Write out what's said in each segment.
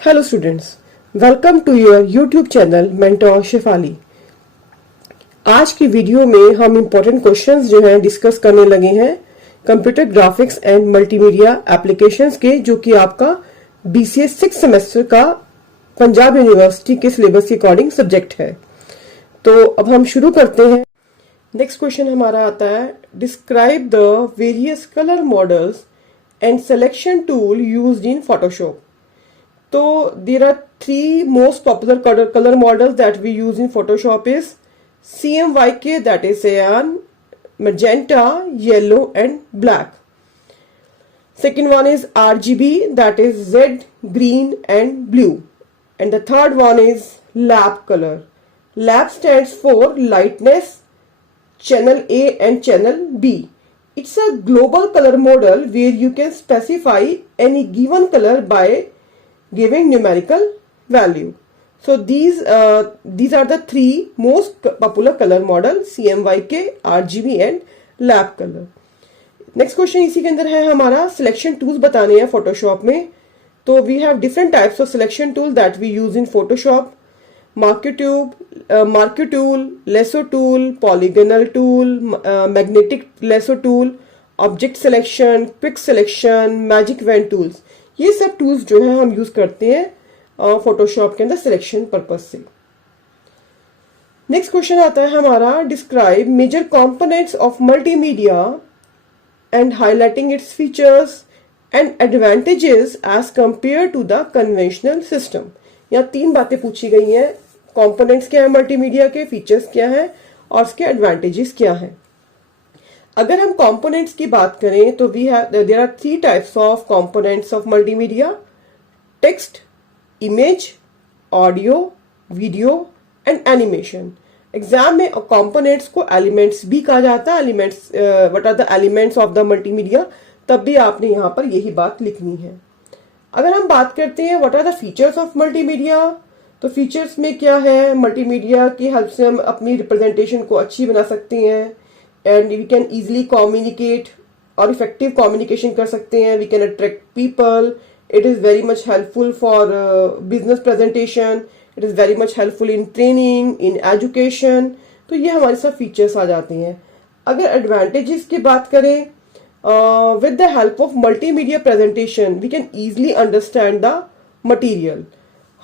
Hello students, welcome to your YouTube channel mentor Shefali. आज की video में हम इम्पोर्टेंट क्वेश्चंस जो हैं डिस्कस करने लगे हैं computer graphics and multimedia applications के, जो कि आपका BCA 6 सेमेस्टर का पंजाब यूनिवर्सिटी के सिलेबस के अकॉर्डिंग सब्जेक्ट है। तो अब हम शुरू करते हैं। नेक्स्ट क्वेश्चन हमारा आता है, describe the various colour models and selection tool used in Photoshop. So there are three most popular color models that we use in Photoshop is CMYK, that is cyan, magenta, yellow and black. Second one is RGB, that is red, green and blue. And the third one is lab color. Lab stands for lightness, channel A and channel B. It's a global color model where you can specify any given color by giving numerical value. So these are the three most popular color model: CMYK, RGB and lab color. Next question इसी के अंदर है हमारा, selection tools बताने हैं Photoshop में। तो we have different types of selection tool that we use in Photoshop: marquee tool, lasso tool, polygonal tool, magnetic lasso tool, object selection, quick selection, magic wand tools. ये सब tools जो है हम use करते हैं Photoshop के अंदर selection purpose से। नेक्स्ट क्वेश्चन आता है हमारा, describe major components of multimedia and highlighting its features and advantages as compare to the conventional system. यहाँ तीन बातें पूछी गई हैं, कंपोनेंट्स क्या है मल्टीमीडिया के, फीचर्स क्या है और उसके एडवांटेजेस क्या है। अगर हम कंपोनेंट्स की बात करें तो there are three types of components of multimedia: text, image, audio, video and animation. Exam में कंपोनेंट्स को एलिमेंट्स भी कहा जाता है। Elements, what are the elements of the multimedia, तब भी आपने यहाँ पर यही बात लिखनी है। अगर हम बात करते हैं what are the features of multimedia, तो फीचर्स में क्या है, मल्टीमीडिया की हेल्प से हम अपनी रिप्रेजेंटेशन को अच्छी बना सकते हैं and we can easily communicate और effective communication कर सकते हैं। we can attract people. it is very much helpful for business presentation. it is very much helpful in training, in education. तो ये हमारे सब फीचर्स आ जाते हैं। अगर एडवांटेजेस की बात करें, with the help of multimedia presentation we can easily understand the material.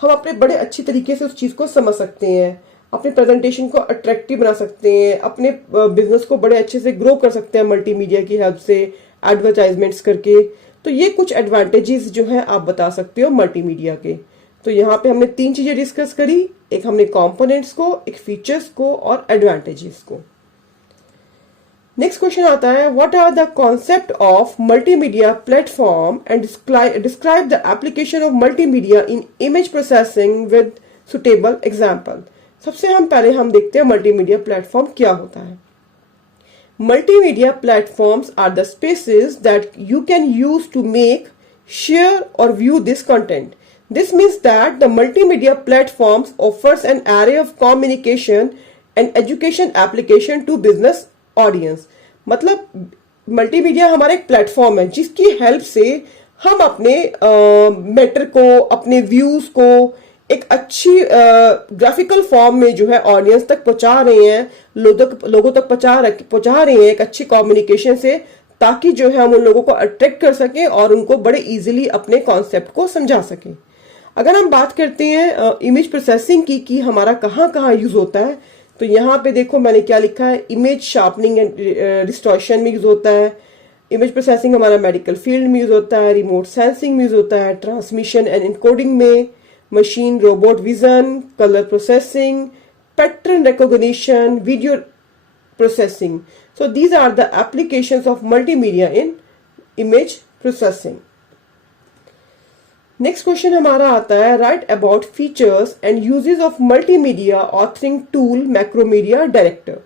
हम अपने बड़े अच्छी तरीके से उस चीज को समझ सकते हैं, अपने प्रेजेंटेशन को अट्रैक्टिव बना सकते हैं, अपने बिजनेस को बड़े अच्छे से ग्रो कर सकते हैं मल्टीमीडिया की हेल्प से, एडवर्टाइजमेंट्स करके। तो ये कुछ एडवांटेजेस जो है आप बता सकते हो मल्टीमीडिया के। तो यहाँ पे हमने तीन चीजें डिस्कस करी, एक हमने कंपोनेंट्स को, एक फीचर्स को और एडवांटेजेस को। नेक्स्ट क्वेश्चन आता है, what are the concept of multimedia platform and describe the application of multimedia in image processing with suitable example. सबसे पहले हम देखते हैं मल्टीमीडिया प्लेटफॉर्म क्या होता है। Multimedia platforms are the spaces that you can use to make, share और view this content. This means that the multimedia platforms offers an array of communication and education application to business audience. मतलब multimedia हमारा एक platform है जिसकी help से हम अपने matter को, अपने व्यूज को एक अच्छी ग्राफिकल फॉर्म में जो है ऑडियंस तक पहुंचा रहे हैं, लोगों तक पहुंचा रहे हैं एक अच्छी कम्युनिकेशन से, ताकि जो है हम उन लोगों को अट्रैक्ट कर सकें और उनको बड़े इजीली अपने कॉन्सेप्ट को समझा सकें। अगर हम बात करते हैं इमेज प्रोसेसिंग की कि हमारा कहाँ कहाँ यूज होता है, तो यहाँ पे देखो मैंने क्या लिखा है, इमेज शार्पनिंग एंड डिस्टॉर्शन में यूज होता है। इमेज प्रोसेसिंग हमारा मेडिकल फील्ड में यूज होता है, रिमोट सेंसिंग में यूज होता है, ट्रांसमिशन एंड इनकोडिंग में, machine robot vision, colour processing, pattern recognition, video processing. So these are the applications of multimedia in image processing. Next question हमारा आता है, write about features and uses of multimedia authoring tool Macromedia Director.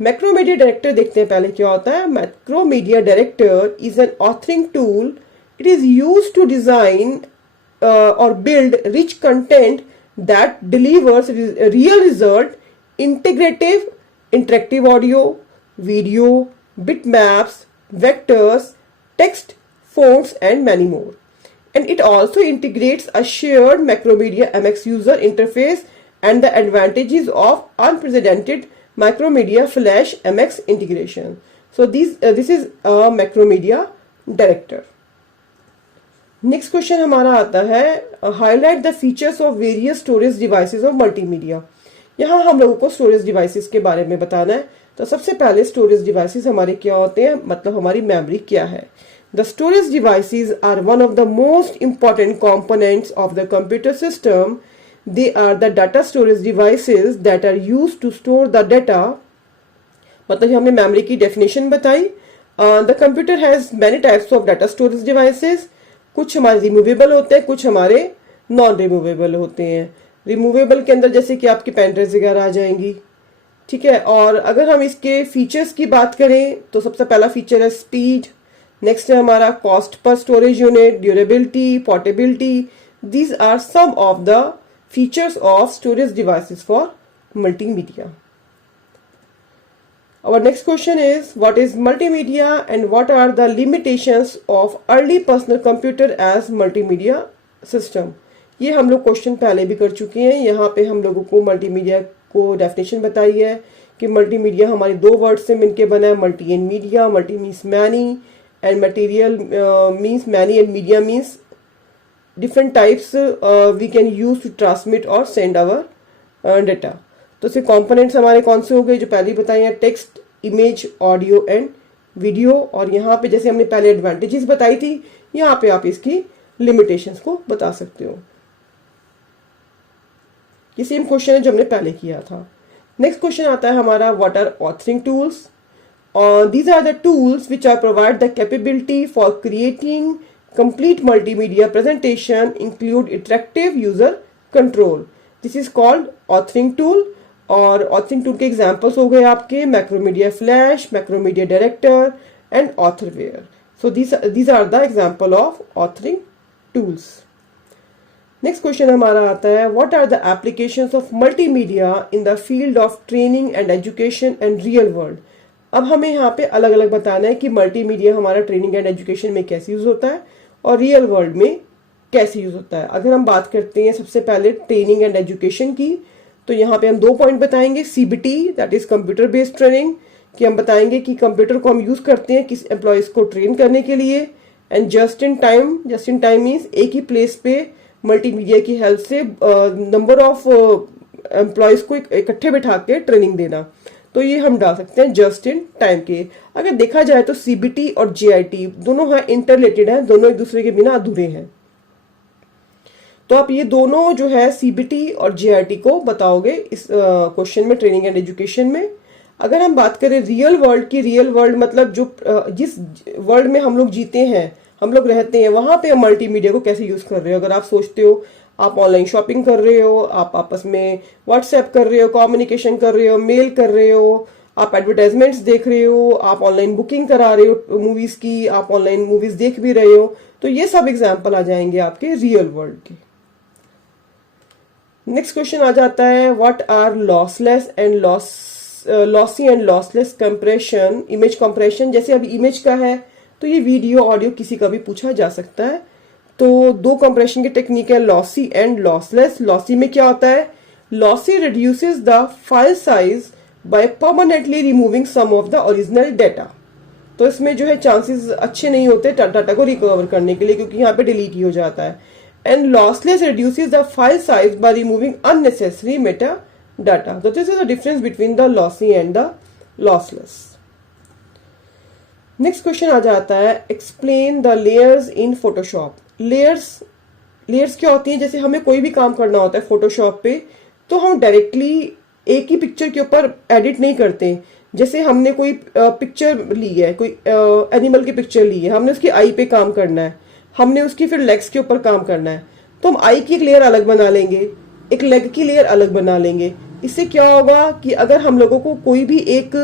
Macromedia Director देखते हैं पहले क्या होता है. Macromedia Director is an authoring tool. It is used to design और build rich content that delivers real result, integrative interactive audio, video, bitmaps, vectors, text, fonts and many more. and it also integrates a shared Macromedia MX user interface and the advantages of unprecedented Macromedia Flash MX integration. So this is a Macromedia director. Next question हमारा आता है highlight the features of various storage devices of multimedia. यहाँ हम लोगों को storage devices के बारे में बताना है। तो सबसे पहले स्टोरेज डिवाइसेस हमारे क्या होते हैं, मतलब हमारी मेमोरी क्या है। The storage devices are one of the most important components of the computer system. They are the data storage devices that are used to store the data. मतलब हमने मेमोरी की डेफिनेशन बताई। The computer has many types of data storage devices. कुछ हमारे removable होते हैं, कुछ हमारे नॉन रिमूवेबल होते हैं। रिमूवेबल के अंदर जैसे कि आपकी पेन ड्राइव वगैरह आ जाएंगी, ठीक है। और अगर हम इसके फीचर्स की बात करें तो सबसे पहला फीचर है स्पीड, नेक्स्ट है हमारा कॉस्ट पर storage unit, durability, portability. These are some of the features of storage devices for multimedia. Our next question is, what is multimedia and what are the limitations of early personal computer as multimedia system? ये हम लोग question पहले भी कर चुके हैं। यहाँ पे हम लोगों को मल्टीमीडिया को डेफिनेशन बताई है कि मल्टीमीडिया हमारे दो वर्ड से मिलके बना है, multi and media. Multi means many and material means many and media means different types we can use to transmit और सेंड आवर डेटा। तो इसके कंपोनेंट्स हमारे कौन से हो गए जो पहले बताए हैं, text, image, audio and video. और यहाँ पे जैसे हमने पहले एडवांटेजेस बताई थी, यहाँ पे आप इसकी लिमिटेशंस को बता सकते हो। ये सेम क्वेश्चन है जो हमने पहले किया था। नेक्स्ट क्वेश्चन आता है हमारा, what are authoring tools? These are the tools which are provide the capability for creating complete multimedia presentation, include interactive user control. This is called authoring tool. और ऑथरिंग टूल के examples हो गए आपके Macromedia Flash, Macromedia director and Authorware. So these are the example of authoring tools. Next question हमारा आता है, what are the applications of multimedia in the field of training and education and real world. अब हमें यहाँ पे अलग अलग बताना है कि मल्टीमीडिया हमारा ट्रेनिंग एंड एजुकेशन में कैसे यूज होता है और रियल वर्ल्ड में कैसे यूज होता है। अगर हम बात करते हैं सबसे पहले ट्रेनिंग एंड एजुकेशन की, तो यहाँ पे हम 2 पॉइंट बताएंगे। CBT that is computer based training, कि हम बताएंगे कि कंप्यूटर को हम यूज करते हैं किस एम्प्लॉयज को ट्रेन करने के लिए। And just in time means एक ही प्लेस पे मल्टीमीडिया की हेल्प से नंबर ऑफ एम्प्लॉयज को इकट्ठे बैठा के ट्रेनिंग देना। तो ये हम डाल सकते हैं जस्ट इन टाइम के। अगर देखा जाए तो CBT और JIT दोनों है इंटररिलेटेड है, दोनों एक दूसरे के बिना अधूरे हैं। तो आप ये दोनों जो है CBT और JIT को बताओगे इस क्वेश्चन में, ट्रेनिंग एंड एजुकेशन में। अगर हम बात करें रियल वर्ल्ड की, रियल वर्ल्ड मतलब जो जिस वर्ल्ड में हम लोग जीते हैं, हम लोग रहते हैं, वहां पे हम मल्टीमीडिया को कैसे यूज कर रहे हो। अगर आप सोचते हो आप ऑनलाइन शॉपिंग कर रहे हो, आप आपस में व्हाट्सएप कर रहे हो, कम्युनिकेशन कर रहे हो, मेल कर रहे हो, आप एडवर्टाइजमेंट्स देख रहे हो, आप ऑनलाइन बुकिंग करा रहे हो मूवीज की, आप ऑनलाइन मूवीज देख भी रहे हो, तो ये सब एग्जाम्पल आ जाएंगे आपके रियल वर्ल्ड के। नेक्स्ट क्वेश्चन आ जाता है, what are lossless and lossy and lossless compression, image compression. जैसे अभी इमेज का है तो ये वीडियो ऑडियो किसी का भी पूछा जा सकता है। तो 2 कंप्रेशन की टेक्निक है, लॉसी एंड लॉसलेस। लॉसी में क्या होता है, lossy reduces the file size by permanently removing some of the original data. तो इसमें जो है चांसेस अच्छे नहीं होते डाटा को रिकवर करने के लिए, क्योंकि यहाँ पे डिलीट ही हो जाता है। And lossless reduces the file size by removing unnecessary metadata. So this is the difference between the lossy and the lossless. Next question आ जाता है, explain the layers in Photoshop. Layers क्या होती हैं, जैसे हमें कोई भी काम करना होता है Photoshop पे, तो हम डायरेक्टली एक ही पिक्चर के ऊपर एडिट नहीं करते। जैसे हमने कोई पिक्चर ली है, कोई एनिमल की पिक्चर ली है, हमने उसकी आई पे काम करना है, हमने उसकी फिर लेग्स के ऊपर काम करना है, तो हम आई की एक लेयर अलग बना लेंगे, एक लेग की लेयर अलग बना लेंगे। इससे क्या होगा कि अगर हम लोगों को कोई भी एक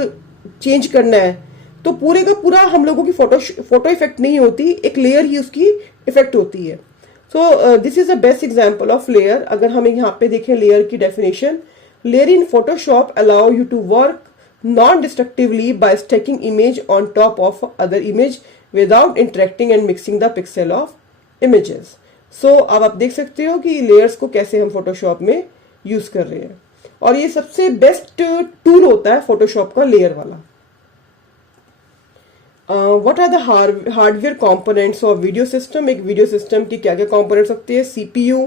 चेंज करना है तो पूरे का पूरा हम लोगों की फोटो इफेक्ट नहीं होती, एक लेयर ही उसकी इफेक्ट होती है। So this is the best example of layer. अगर हम यहाँ पे देखें लेयर की definition, layer in Photoshop allow you to work non destructively by stacking image on top of other image without interacting and mixing the pixel of images. So अब आप देख सकते हो कि लेयर्स को कैसे हम फोटोशॉप में यूज कर रहे हैं, और ये सबसे बेस्ट टूल होता है फोटोशॉप का लेयर वाला। What are the hardware components of video system. एक वीडियो सिस्टम की क्या क्या कंपोनेंट्स होती है? CPU,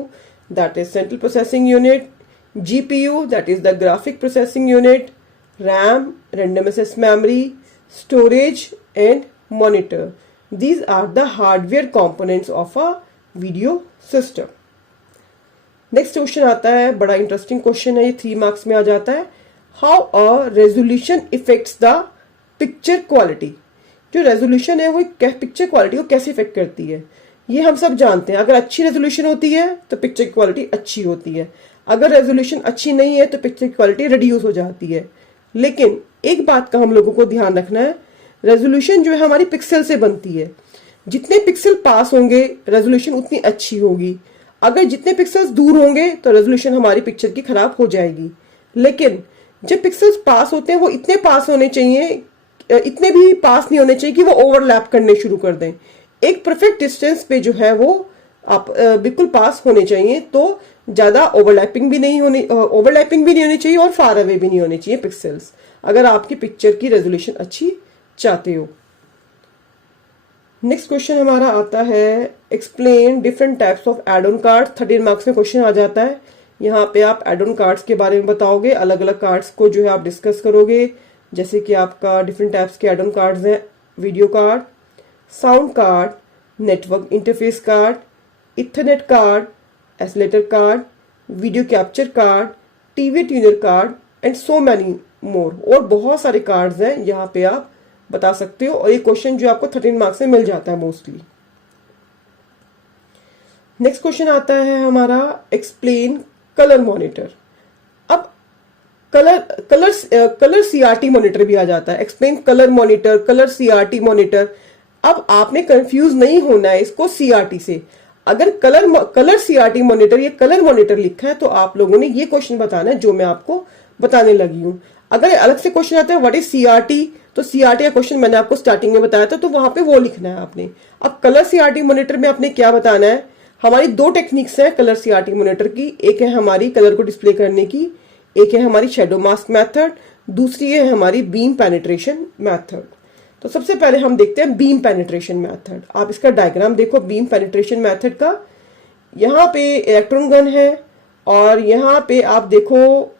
that is central processing unit, GPU, that is the graphic processing unit, RAM, random access memory, storage and monitor. These are the hardware components of a video system. Next question आता है, बड़ा interesting question है, ये 3 marks में आ जाता है। How a resolution effects the picture quality. जो resolution है वो पिक्चर क्वालिटी को कैसे इफेक्ट करती है, ये हम सब जानते हैं। अगर अच्छी रेजोल्यूशन होती है तो पिक्चर की क्वालिटी अच्छी होती है, अगर रेजोल्यूशन अच्छी नहीं है तो पिक्चर की क्वालिटी रिड्यूस हो जाती है। लेकिन एक बात का हम लोगों को ध्यान रखना है, रेजोल्यूशन जो है हमारी पिक्सल से बनती है। जितने पिक्सल पास होंगे रेजोल्यूशन उतनी अच्छी होगी, अगर जितने पिक्सल्स दूर होंगे तो रेजोल्यूशन हमारी पिक्चर की खराब हो जाएगी। लेकिन जब पिक्सल्स पास होते हैं वो इतने पास होने चाहिए, इतने भी पास नहीं होने चाहिए कि वो ओवरलैप करने शुरू कर दें। एक परफेक्ट डिस्टेंस पे जो है वो आप बिल्कुल पास होने चाहिए, तो ज्यादा ओवरलैपिंग भी नहीं होनी चाहिए और फार अवे भी नहीं होने चाहिए पिक्सल्स, अगर आपकी पिक्चर की रेजोल्यूशन अच्छी चाहते हो। नेक्स्ट क्वेश्चन हमारा आता है, explain different types of add on card. 13 marks में क्वेश्चन आ जाता है। यहाँ पे आप एड ऑन कार्ड्स के बारे में बताओगे, अलग अलग कार्ड्स को जो है आप डिस्कस करोगे, जैसे कि आपका डिफरेंट टाइप्स के एड ऑन कार्ड्स हैं, video card, sound card, network interface card, Ethernet card, accelerator card, video capture card, TV tuner card and so many more. और बहुत सारे कार्ड्स हैं, यहाँ पे आप बता सकते हो, और ये क्वेश्चन जो आपको 13 मार्क्स में मिल जाता है मोस्टली। नेक्स्ट क्वेश्चन आता है हमारा, एक्सप्लेन कलर मॉनिटर। अब कलर सीआरटी मॉनिटर भी आ जाता है। Explain colour monitor, colour CRT monitor. अब आपने कंफ्यूज नहीं होना है इसको सीआरटी से। अगर कलर सीआरटी मॉनिटर या कलर मॉनिटर लिखा है तो आप लोगों ने ये क्वेश्चन बताना है जो मैं आपको बताने लगी हूं। अगर अलग से क्वेश्चन आता है व्हाट इज सीआरटी, तो सीआरटी का क्वेश्चन मैंने आपको स्टार्टिंग में बताया था, तो वहां पे वो लिखना है आपने। अब कलर सीआरटी मॉनिटर में आपने क्या बताना है, हमारी 2 टेक्निक्स हैं कलर सीआरटी मॉनिटर की। एक है हमारी कलर को डिस्प्ले करने की, एक है हमारी शेडो मास्क मेथड, दूसरी है हमारी बीम पेनिट्रेशन मेथड। तो सबसे पहले हम देखते हैं बीम पेनिट्रेशन मेथड। आप इसका डायग्राम देखो बीम पेनिट्रेशन मेथड का। यहाँ पे इलेक्ट्रॉन गन है और यहाँ पे आप देखो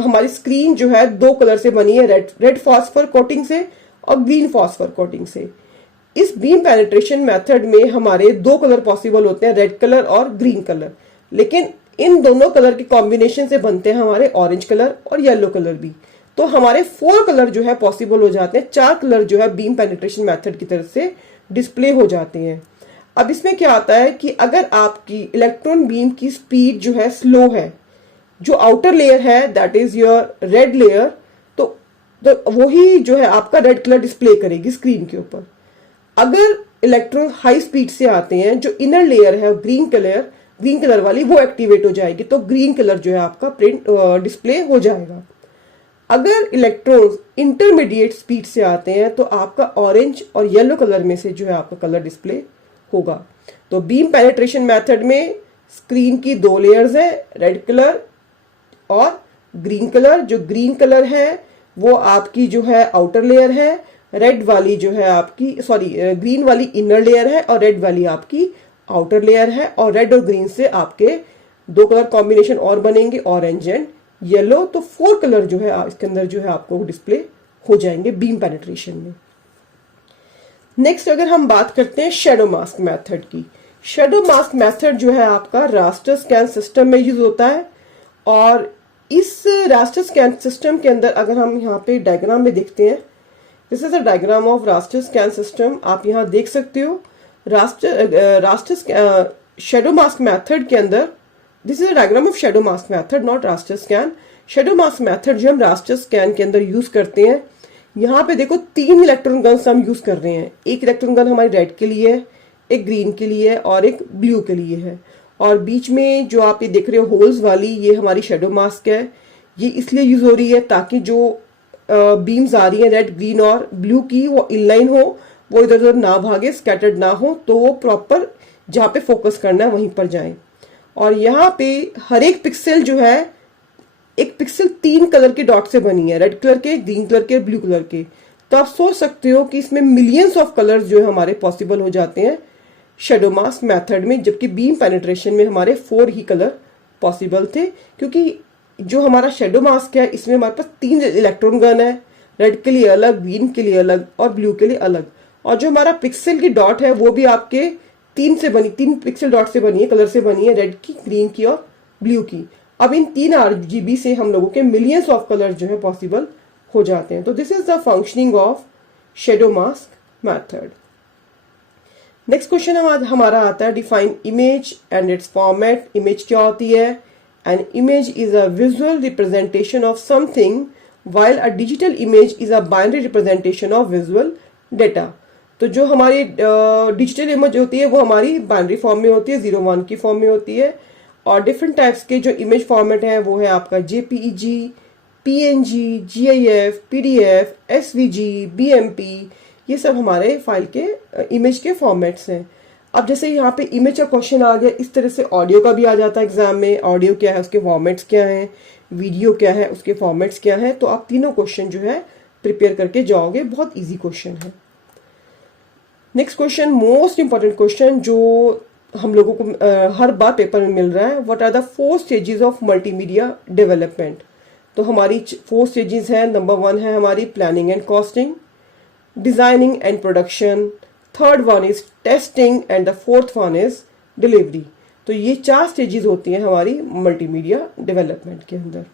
हमारी स्क्रीन जो है 2 कलर से बनी है, रेड फॉस्फर कोटिंग से और ग्रीन फॉस्फर कोटिंग से। इस बीम पेनिट्रेशन मेथड में हमारे 2 कलर पॉसिबल होते हैं, रेड कलर और ग्रीन कलर। लेकिन इन दोनों कलर के कॉम्बिनेशन से बनते हैं हमारे ऑरेंज कलर और येलो कलर भी। तो हमारे 4 कलर जो है पॉसिबल हो जाते हैं, 4 कलर जो है बीम पेनिट्रेशन मेथड की तरफ से डिस्प्ले हो जाते हैं। अब इसमें क्या आता है कि अगर आपकी इलेक्ट्रॉन बीम की स्पीड जो है स्लो है, जो आउटर लेयर है that is your red layer, तो वही जो है आपका रेड कलर डिस्प्ले करेगी स्क्रीन के ऊपर। अगर इलेक्ट्रॉन हाई स्पीड से आते हैं, जो इनर लेयर है ग्रीन कलर वाली, वो एक्टिवेट हो जाएगी, तो ग्रीन कलर जो है आपका प्रिंट डिस्प्ले हो जाएगा। अगर इलेक्ट्रॉन्स इंटरमीडिएट स्पीड से आते हैं तो आपका ऑरेंज और येलो कलर में से जो है आपका कलर डिस्प्ले होगा। तो बीम पेनिट्रेशन मेथड में स्क्रीन की 2 लेयर्स है, रेड कलर और ग्रीन कलर। जो ग्रीन कलर है वो आपकी जो है आउटर लेयर है, रेड वाली जो है आपकी ग्रीन वाली इनर लेयर है और रेड वाली आपकी आउटर लेयर है। और रेड और ग्रीन से आपके 2 कलर कॉम्बिनेशन और बनेंगे, ऑरेंज एंड येलो। तो 4 कलर जो है इसके अंदर जो है आपको डिस्प्ले हो जाएंगे बीम पेनिट्रेशन में। नेक्स्ट अगर हम बात करते हैं शेडो मास्क मेथड की। शेडो मास्क मेथड जो है आपका रास्टर स्कैन सिस्टम में यूज होता है। और इस रास्टर स्कैन सिस्टम के अंदर अगर हम यहाँ पे डायग्राम में देखते हैं, this is a diagram of raster scan system. आप यहाँ देख सकते हो शेडो मास्क मेथड के अंदर, this is a diagram of shadow mask method not raster scan. Shadow mask method जो हम रास्टर स्कैन के अंदर यूज करते हैं, यहाँ पे देखो 3 इलेक्ट्रॉन गन्स हम यूज कर रहे हैं। एक इलेक्ट्रॉन गन हमारी रेड के लिए है, एक ग्रीन के लिए है और एक ब्लू के लिए है। और बीच में जो आप ये देख रहे हो होल्स वाली, ये हमारी शेडो मास्क है। ये इसलिए यूज हो रही है ताकि जो बीम्स आ रही है रेड, ग्रीन और ब्लू की, वो इनलाइन हो, वो इधर उधर ना भागे, स्कैटर्ड ना हो, तो वो प्रॉपर जहाँ पे फोकस करना है वहीं पर जाएं। और यहाँ पे हर एक पिक्सल जो है, एक पिक्सल 3 कलर के डॉट से बनी है, रेड कलर के, ग्रीन कलर के, ब्लू कलर के। तो आप सोच सकते हो कि इसमें मिलियंस ऑफ कलर्स जो है हमारे पॉसिबल हो जाते हैं शैडो मास्क मेथड में, जबकि बीम पेनिट्रेशन में हमारे 4 ही कलर पॉसिबल थे, क्योंकि जो हमारा शैडो मास्क है इसमें हमारे पास 3 इलेक्ट्रॉन गन है, रेड के लिए अलग, ग्रीन के लिए अलग और ब्लू के लिए अलग। और जो हमारा पिक्सल की डॉट है वो भी आपके 3 पिक्सल डॉट से बनी है, कलर से बनी है, रेड की, ग्रीन की और ब्लू की। अब इन 3 RGB से हम लोगों के मिलियंस ऑफ कलर जो है पॉसिबल हो जाते हैं। तो this is the functioning of shadow mask method. Next question हमारा आता है define image and it's format. Image क्या होती है? An image is a visual representation of something while a digital image is a binary representation of visual data। तो जो हमारी digital image होती है वो हमारी बाइनरी फॉर्म में होती है, 0-1 की फॉर्म में होती है। और डिफरेंट टाइप्स के जो इमेज फॉर्मेट है वो है आपका JPEG, PNG, GIF, PDF, SVG, BMP, ये सब हमारे फाइल के इमेज के फॉर्मेट्स हैं। अब जैसे यहाँ पे इमेज का क्वेश्चन आ गया, इस तरह से ऑडियो का भी आ जाता है एग्जाम में। ऑडियो क्या है, उसके फॉर्मेट्स क्या हैं, वीडियो क्या है, उसके फॉर्मेट्स क्या है। तो आप तीनों क्वेश्चन जो है प्रिपेयर करके जाओगे, बहुत इजी क्वेश्चन है। Next question, most important question जो हम लोगों को हर बार पेपर में मिल रहा है। What are the 4 stages of multimedia development? तो हमारी 4 स्टेजेस हैं। नंबर 1 है हमारी planning and costing, designing and production, third one is testing and the fourth one is delivery. तो ये 4 स्टेजेस होती हैं हमारी मल्टीमीडिया डेवलपमेंट के अंदर।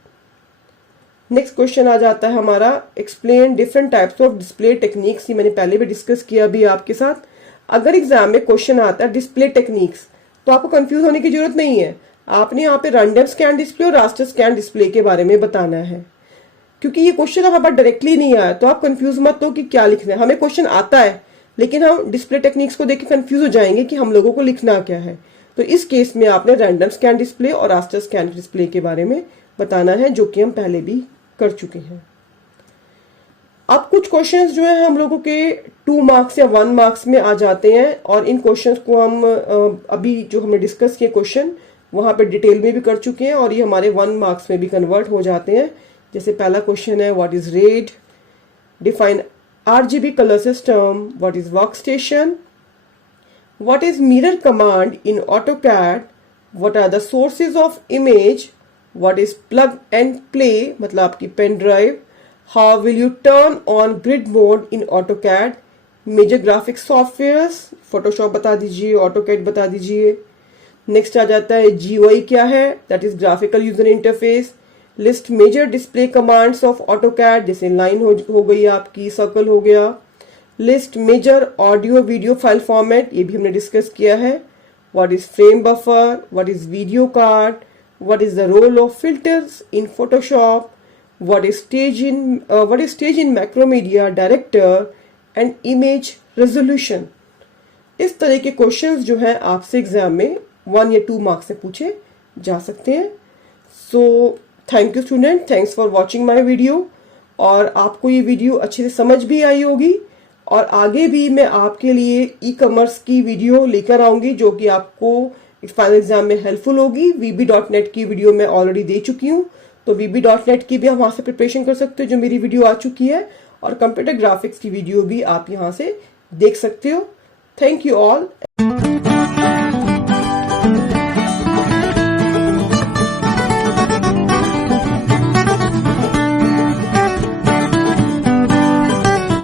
नेक्स्ट क्वेश्चन आ जाता है हमारा explain different types of display techniques. ये मैंने पहले भी डिस्कस किया अभी आपके साथ। अगर एग्जाम में क्वेश्चन आता है डिस्प्ले टेक्निक्स तो आपको कंफ्यूज होने की जरूरत नहीं है। आपने यहाँ पे रैंडम स्कैन डिस्प्ले और रास्टर स्कैन डिस्प्ले के बारे में बताना है, क्योंकि ये क्वेश्चन हमारे पास डायरेक्टली नहीं आया। तो आप कंफ्यूज मत हो कि क्या लिखना है। हमें क्वेश्चन आता है लेकिन हम डिस्प्ले टेक्निक्स को देख के कंफ्यूज हो जाएंगे कि हम लोगों को लिखना क्या है। तो इस केस में आपने रैंडम स्कैन डिस्प्ले और रास्टर स्कैन डिस्प्ले के बारे में बताना है, जो कि हम पहले भी कर चुके हैं। अब कुछ क्वेश्चंस जो है हम लोगों के 2 मार्क्स या 1 मार्क्स में आ जाते हैं, और इन क्वेश्चंस को हम अभी जो हमने डिस्कस किए क्वेश्चन वहां पे डिटेल में भी कर चुके हैं, और ये हमारे 1 मार्क्स में भी कन्वर्ट हो जाते हैं। जैसे पहला क्वेश्चन है what is red, define RGB color system, what is workstation, what is mirror command in AutoCAD, what are the sources of image, what is plug and play मतलब आपकी pen drive, how will you turn on grid mode in AutoCAD, major graphics softwares, Photoshop बता दीजिए, AutoCAD बता दीजिए। Next आ जाता है GUI क्या है, that is graphical user interface, list major display commands of AutoCAD, जैसे लाइन हो गई आपकी, सर्कल हो गया। List major audio video file format, ये भी हमने डिस्कस किया है। What is frame buffer, what is video card, what is the role of filters in Photoshop, what is stage in Macromedia director and image resolution. इस तरह के questions जो है आपसे एग्जाम में 1 या 2 मार्क्स से पूछे जा सकते हैं। So thank you student, thanks for watching my video. और आपको ये वीडियो अच्छे से समझ भी आई होगी, और आगे भी मैं आपके लिए ई-कॉमर्स की वीडियो लेकर आऊंगी जो कि आपको फाइनल एग्जाम में हेल्पफुल होगी। VB.net की वीडियो मैं ऑलरेडी दे चुकी हूँ, तो VB.net की भी आप वहां से प्रिपरेशन कर सकते हो जो मेरी वीडियो आ चुकी है, और कंप्यूटर ग्राफिक्स की वीडियो भी आप यहाँ से देख सकते हो। Thank you all.